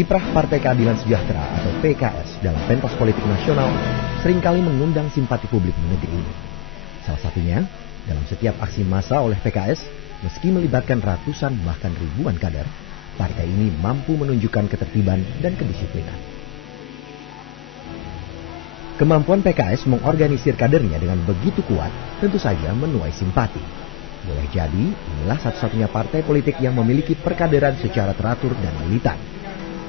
Kiprah Partai Keadilan Sejahtera atau PKS dalam pentas politik nasional seringkali mengundang simpati publik di negeri ini. Salah satunya, dalam setiap aksi massa oleh PKS, meski melibatkan ratusan bahkan ribuan kader, partai ini mampu menunjukkan ketertiban dan kedisiplinan. Kemampuan PKS mengorganisir kadernya dengan begitu kuat tentu saja menuai simpati. Boleh jadi inilah satu-satunya partai politik yang memiliki perkaderan secara teratur dan militan.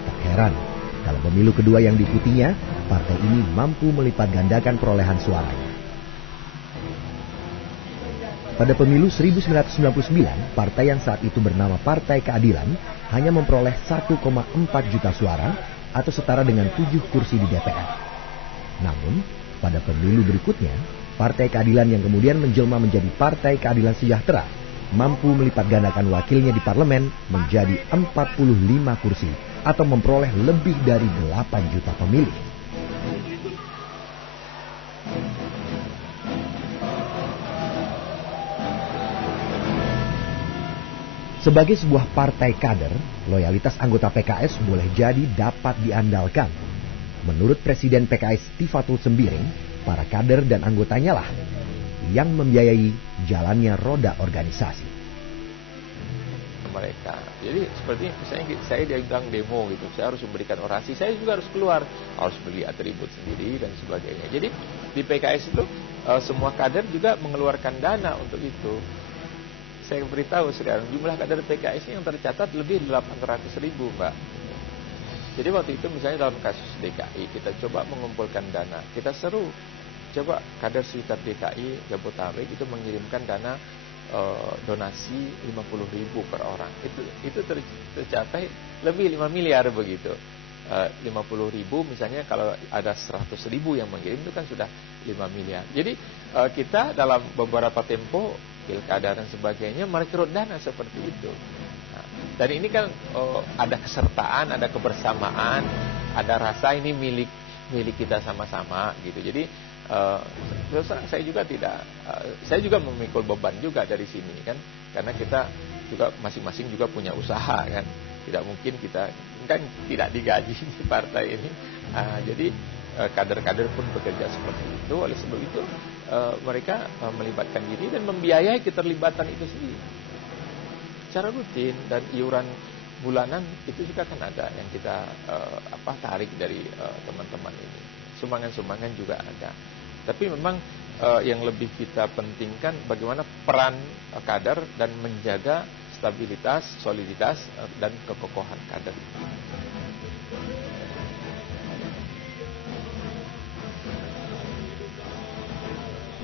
Tak heran, dalam pemilu kedua yang diikutinya, partai ini mampu melipat gandakan perolehan suaranya. Pada pemilu 1999, partai yang saat itu bernama Partai Keadilan hanya memperoleh 1,4 juta suara atau setara dengan 7 kursi di DPR. Namun, pada pemilu berikutnya, Partai Keadilan yang kemudian menjelma menjadi Partai Keadilan Sejahtera mampu melipat gandakan wakilnya di parlemen menjadi 45 kursi atau memperoleh lebih dari 8 juta pemilih. Sebagai sebuah partai kader, loyalitas anggota PKS boleh jadi dapat diandalkan. Menurut Presiden PKS Tifatul Sembiring, para kader dan anggotanya lah yang membiayai jalannya roda organisasi. Mereka, jadi seperti misalnya saya diundang demo gitu, saya harus memberikan orasi, saya juga harus keluar, harus beli atribut sendiri dan sebagainya. Jadi di PKS itu semua kader juga mengeluarkan dana untuk itu. Saya beritahu sekarang jumlah kader PKS yang tercatat lebih 800.000, Mbak. Jadi waktu itu misalnya dalam kasus DKI kita coba mengumpulkan dana, kita seru, coba kader sekitar DKI Jabodetabek itu mengirimkan dana donasi 50.000 per orang. Itu tercapai lebih 5 miliar begitu. 50.000 misalnya kalau ada 100.000 yang mengirim itu kan sudah 5 miliar. Jadi kita dalam beberapa tempo pilkada dan sebagainya merekrut dana seperti itu. Nah, dan ini kan ada kesertaan, ada kebersamaan, ada rasa ini milik kita sama-sama gitu. Jadi saya juga saya juga memikul beban juga dari sini kan, karena kita juga masing-masing juga punya usaha kan, tidak mungkin kita kan tidak digaji di partai ini. Jadi kader-kader pun bekerja seperti itu. Oleh sebab itu mereka melibatkan diri dan membiayai keterlibatan itu sendiri secara rutin, dan iuran bulanan itu juga kan ada yang kita tarik dari teman-teman ini. Sumbangan-sumbangan juga ada. Tapi memang yang lebih kita pentingkan bagaimana peran kader dan menjaga stabilitas, soliditas dan kekokohan kader.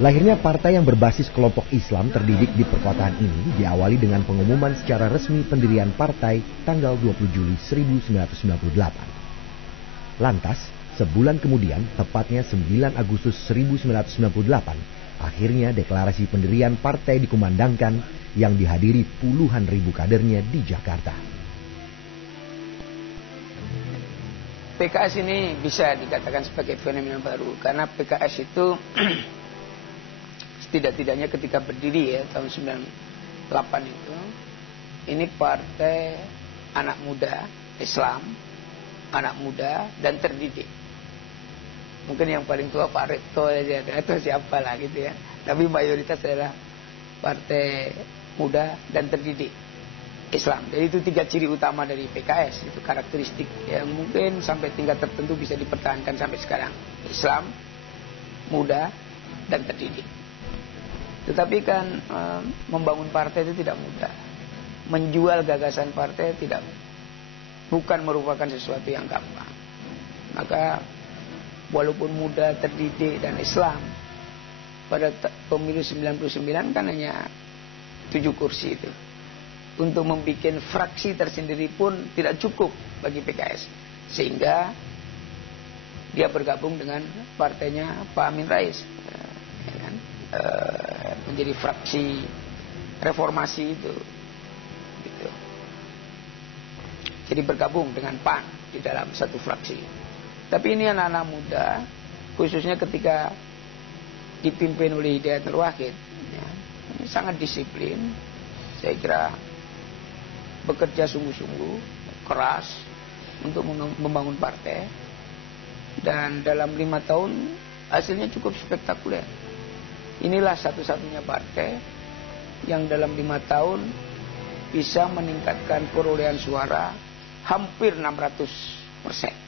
Lahirnya partai yang berbasis kelompok Islam terdidik di perkotaan ini diawali dengan pengumuman secara resmi pendirian partai tanggal 20 Juli 1998. Lantas, sebulan kemudian, tepatnya 9 Agustus 1998, akhirnya deklarasi pendirian partai dikumandangkan yang dihadiri puluhan ribu kadernya di Jakarta. PKS ini bisa dikatakan sebagai fenomena baru karena PKS itu setidak-tidaknya ketika berdiri ya tahun 98 itu, ini partai anak muda Islam, anak muda dan terdidik. Mungkin yang paling tua Pak Rekto aja atau siapa lah gitu ya. Tapi mayoritas adalah partai muda dan terdidik Islam. Jadi itu 3 ciri utama dari PKS, itu karakteristik yang mungkin sampai tingkat tertentu bisa dipertahankan sampai sekarang. Islam, muda dan terdidik. Tetapi kan membangun partai itu tidak mudah. Menjual gagasan partai bukan merupakan sesuatu yang gampang. Maka walaupun muda, terdidik dan Islam, pada pemilu 99 kan hanya 7 kursi itu. Untuk membuat fraksi tersendiri pun tidak cukup bagi PKS. Sehingga dia bergabung dengan partainya Pak Amin Rais. Ya kan? Menjadi fraksi reformasi itu. Gitu. Jadi bergabung dengan PAN di dalam satu fraksi. Tapi ini anak-anak muda, khususnya ketika dipimpin oleh Hidayatul Wahid, ya, ini sangat disiplin. Saya kira bekerja sungguh-sungguh, keras, untuk membangun partai. Dan dalam 5 tahun hasilnya cukup spektakuler. Inilah satu-satunya partai yang dalam 5 tahun bisa meningkatkan perolehan suara hampir 600%.